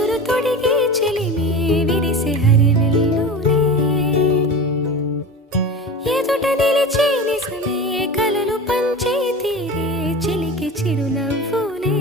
చిగురు తొడిగే చెలిమే విరిసే హరివెల్లులే ఎదుట నిలిచే నిజమే కలలు పంచే తీరే చిలికి చిరునవ్వులే